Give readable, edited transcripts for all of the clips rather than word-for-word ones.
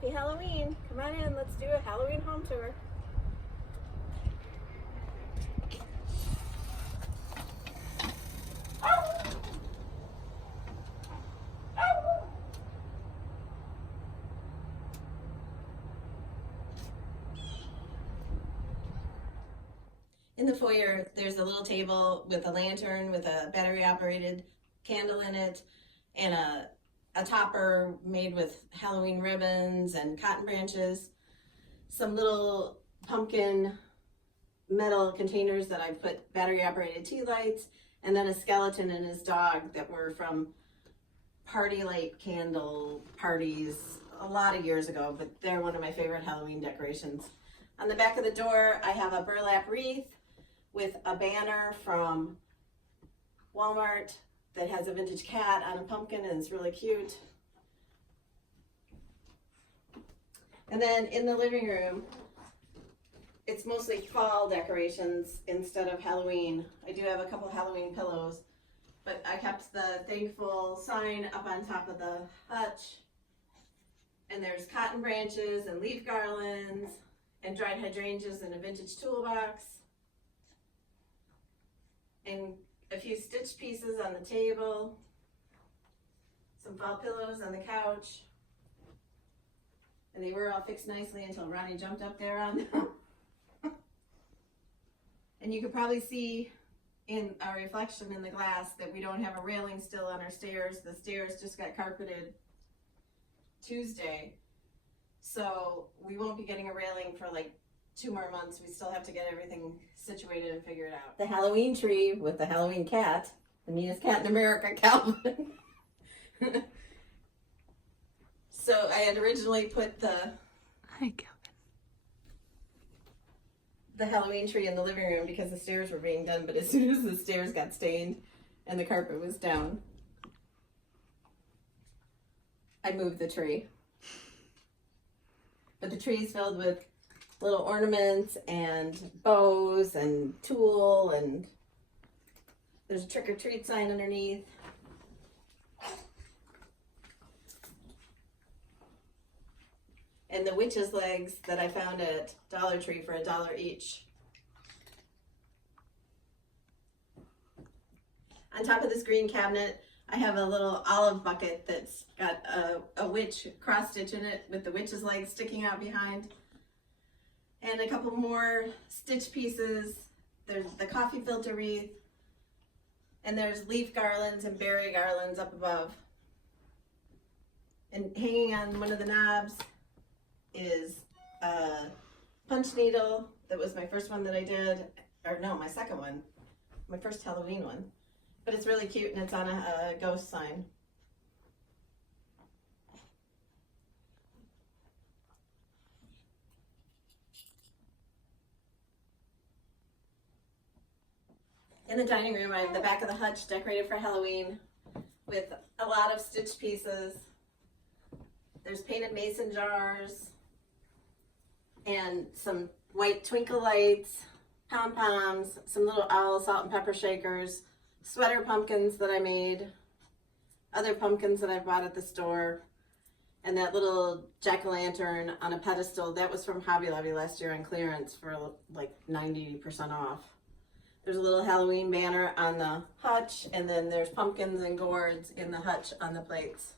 Happy Halloween. Come on in, let's do a Halloween home tour. In the foyer, there's a little table with a lantern with a battery operated candle in it and a topper made with Halloween ribbons and cotton branches, some little pumpkin metal containers that I put battery operated tea lights, and then a skeleton and his dog that were from party light candle parties a lot of years ago, but they're one of my favorite Halloween decorations. On the back of the door, I have a burlap wreath with a banner from Walmart that has a vintage cat on a pumpkin and it's really cute. And then in the living room, it's mostly fall decorations instead of Halloween. I do have a couple Halloween pillows, but I kept the thankful sign up on top of the hutch. And there's cotton branches and leaf garlands and dried hydrangeas in a vintage toolbox. And a few stitch pieces on the table, some fall pillows on the couch, and they were all fixed nicely until Ronnie jumped up there on them. And you could probably see in our reflection in the glass that we don't have a railing still on our stairs. The stairs just got carpeted Tuesday, so we won't be getting a railing for like 2 more months. We still have to get everything situated and figure it out. The Halloween tree with the Halloween cat, the meanest cat in America, Calvin. So I had originally put the Halloween tree in the living room because the stairs were being done, but as soon as the stairs got stained and the carpet was down, I moved the tree. But the tree is filled with little ornaments and bows and tulle, and there's a trick-or-treat sign underneath. And the witch's legs that I found at Dollar Tree for $1 each. On top of this green cabinet, I have a little olive bucket that's got a witch cross stitch in it with the witch's legs sticking out behind. And a couple more stitch pieces. There's the coffee filter wreath. And there's leaf garlands and berry garlands up above. And hanging on one of the knobs is a punch needle. That was my first one that I did. Or no, my second one. My first Halloween one. But it's really cute and it's on a ghost sign. In the dining room, I have the back of the hutch decorated for Halloween with a lot of stitch pieces. There's painted mason jars and some white twinkle lights, pom-poms, some little owl salt and pepper shakers, sweater pumpkins that I made, other pumpkins that I bought at the store, and that little jack-o'-lantern on a pedestal. That was from Hobby Lobby last year on clearance for like 90% off. There's a little Halloween banner on the hutch, and then there's pumpkins and gourds in the hutch on the plates.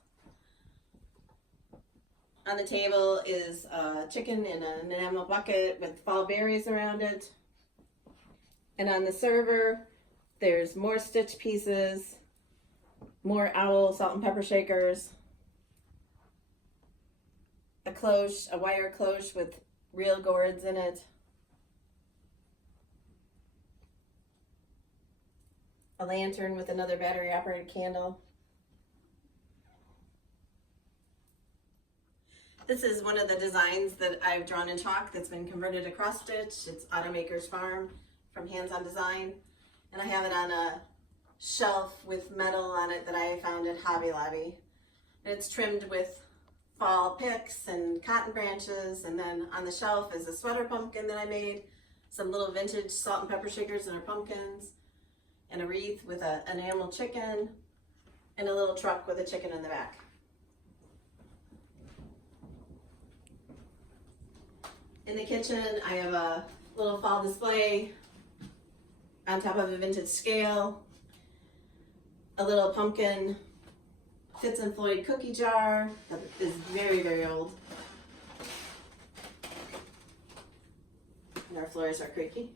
On the table is a chicken in an enamel bucket with fall berries around it. And on the server, there's more stitch pieces, more owl salt and pepper shakers, a cloche, a wire cloche with real gourds in it, a lantern with another battery operated candle. This is one of the designs that I've drawn in chalk that's been converted to cross stitch. It's Automaker's Farm from Hands On Design. And I have it on a shelf with metal on it that I found at Hobby Lobby. And it's trimmed with fall picks and cotton branches. And then on the shelf is a sweater pumpkin that I made, some little vintage salt and pepper shakers and our pumpkins, and a wreath with an enamel chicken, and a little truck with a chicken in the back. In the kitchen, I have a little fall display on top of a vintage scale, a little pumpkin Fitz and Floyd cookie jar that is very, very old. And our floors are creaky.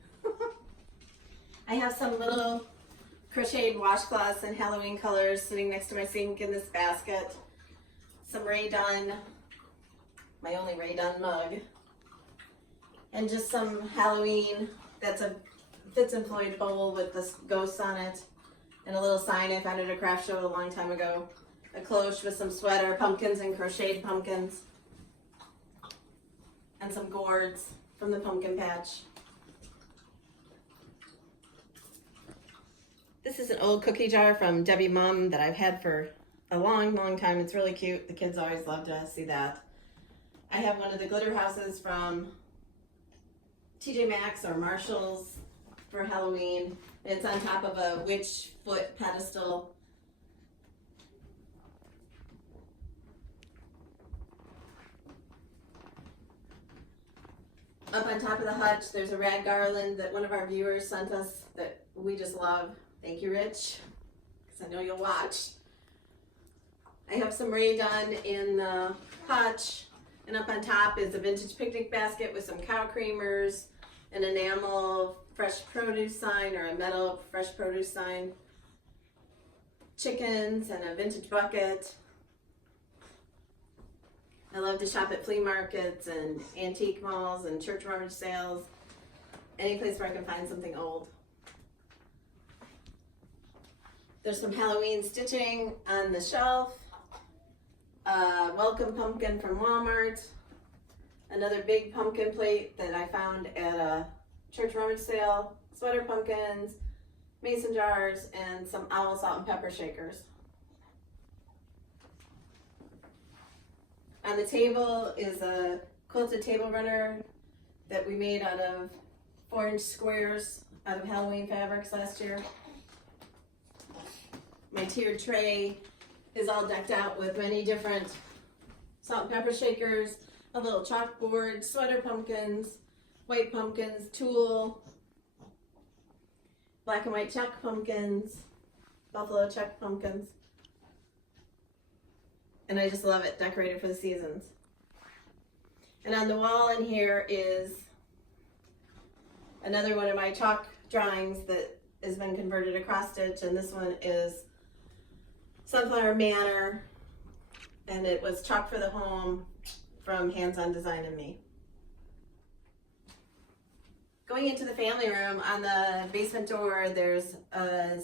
I have some little crocheted washcloths in Halloween colors sitting next to my sink in this basket. Some Rae Dunn, my only Rae Dunn mug. And just some Halloween, that's a Fitz and Floyd bowl with this ghosts on it. And a little sign I found at a craft show a long time ago. A cloche with some sweater pumpkins and crocheted pumpkins. And some gourds from the pumpkin patch. This is an old cookie jar from Debbie Mum that I've had for a long, long time. It's really cute. The kids always love to see that. I have one of the glitter houses from TJ Maxx or Marshall's for Halloween. It's on top of a witch foot pedestal. Up on top of the hutch, there's a rag garland that one of our viewers sent us that we just love. Thank you, Rich, because I know you'll watch. I have some Rae Dunn in the hutch, and up on top is a vintage picnic basket with some cow creamers, an enamel fresh produce sign or a metal fresh produce sign, chickens, and a vintage bucket. I love to shop at flea markets and antique malls and church rummage sales, any place where I can find something old. There's some Halloween stitching on the shelf, a welcome pumpkin from Walmart, another big pumpkin plate that I found at a church rummage sale, sweater pumpkins, mason jars, and some owl salt and pepper shakers. On the table is a quilted table runner that we made out of 4-inch squares out of Halloween fabrics last year. My tiered tray is all decked out with many different salt and pepper shakers, a little chalkboard, sweater pumpkins, white pumpkins, tulle, black and white check pumpkins, buffalo check pumpkins. And I just love it, decorated for the seasons. And on the wall in here is another one of my chalk drawings that has been converted to cross stitch, and this one is Sunflower Manor, and it was Chalk for the Home from Hands On Design and Me. Going into the family room, on the basement door, there's a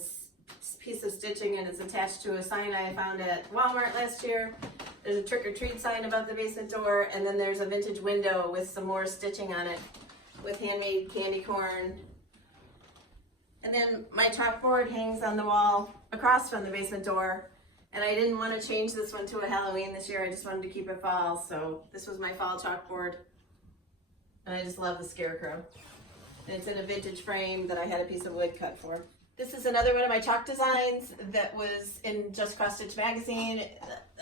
piece of stitching and it's attached to a sign I found at Walmart last year. There's a trick or treat sign above the basement door, and then there's a vintage window with some more stitching on it with handmade candy corn. And then my chalkboard hangs on the wall across from the basement door, and I didn't want to change this one to a Halloween this year. I just wanted to keep it fall, so this was my fall chalkboard, and I just love the scarecrow. And it's in a vintage frame that I had a piece of wood cut for. This is another one of my chalk designs that was in Just Cross Stitch magazine,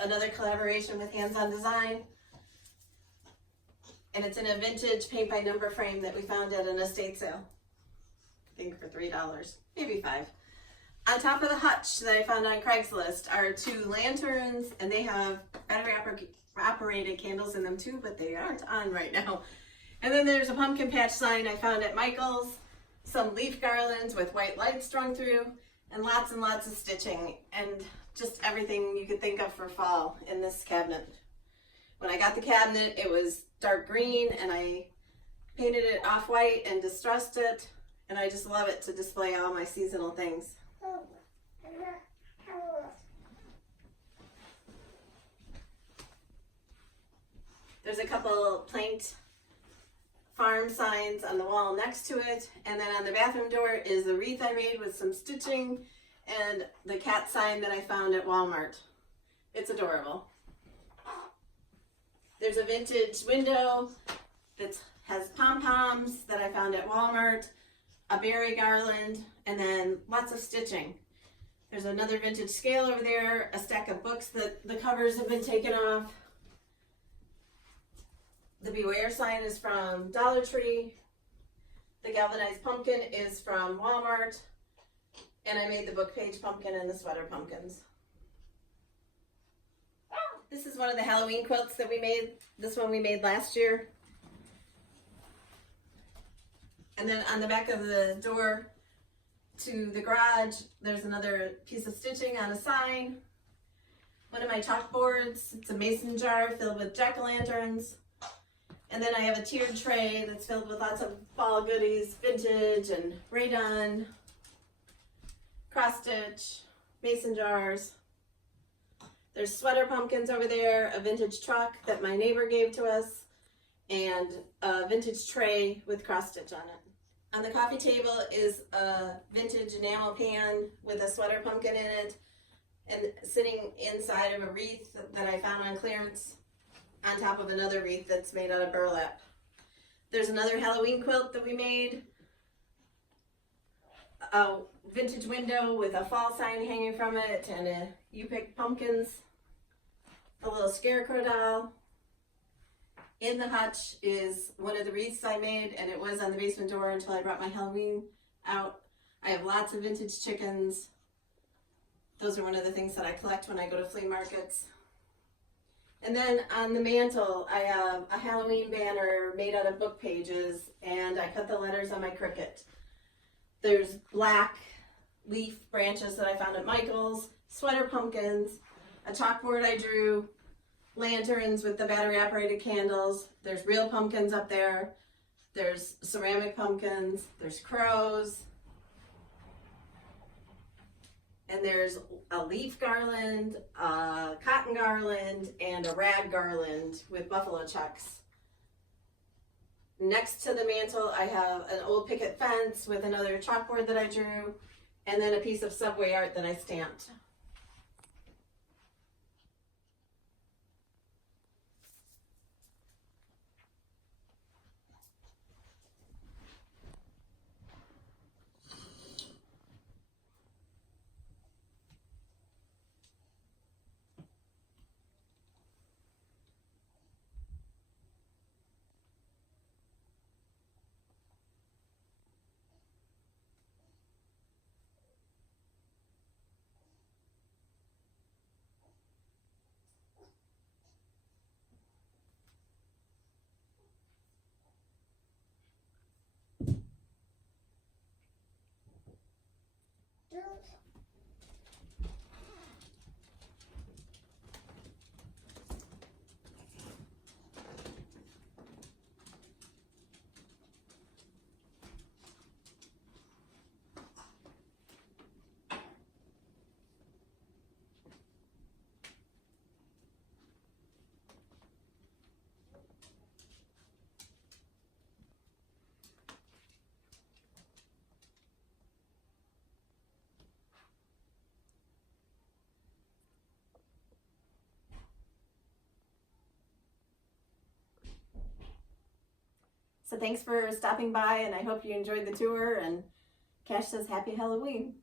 another collaboration with Hands On Design. And it's in a vintage paint by number frame that we found at an estate sale. I think for $3, maybe $5. On top of the hutch that I found on Craigslist are 2 lanterns, and they have battery operated candles in them too, but they aren't on right now. And then there's a pumpkin patch sign I found at Michael's, some leaf garlands with white lights strung through, and lots of stitching, and just everything you could think of for fall in this cabinet. When I got the cabinet, it was dark green, and I painted it off-white and distressed it, and I just love it to display all my seasonal things. There's a couple planked farm signs on the wall next to it, and then on the bathroom door is the wreath I made with some stitching and the cat sign that I found at Walmart. It's adorable. There's a vintage window that has pom-poms that I found at Walmart, a berry garland, and then lots of stitching. There's another vintage scale over there, a stack of books that the covers have been taken off. The Beware sign is from Dollar Tree. The galvanized pumpkin is from Walmart. And I made the book page pumpkin and the sweater pumpkins. This is one of the Halloween quilts that we made. This one we made last year. And then on the back of the door to the garage, there's another piece of stitching on a sign. One of my chalkboards, it's a mason jar filled with jack-o'-lanterns. And then I have a tiered tray that's filled with lots of fall goodies, vintage and ray-done, cross-stitch, mason jars. There's sweater pumpkins over there, a vintage truck that my neighbor gave to us, and a vintage tray with cross-stitch on it. On the coffee table is a vintage enamel pan with a sweater pumpkin in it, and sitting inside of a wreath that I found on clearance on top of another wreath that's made out of burlap. There's another Halloween quilt that we made, a vintage window with a fall sign hanging from it, and a You Pick Pumpkins, a little scarecrow doll. In the hutch is one of the wreaths I made, and it was on the basement door until I brought my Halloween out. I have lots of vintage chickens. Those are one of the things that I collect when I go to flea markets. And then on the mantle, I have a Halloween banner made out of book pages, and I cut the letters on my Cricut. There's black leaf branches that I found at Michael's, sweater pumpkins, a chalkboard I drew, lanterns with the battery operated candles. There's real pumpkins up there. There's ceramic pumpkins. There's crows. And there's a leaf garland, a cotton garland, and a rag garland with buffalo checks. Next to the mantle, I have an old picket fence with another chalkboard that I drew, and then a piece of subway art that I stamped. So thanks for stopping by, and I hope you enjoyed the tour, and Cash says happy Halloween.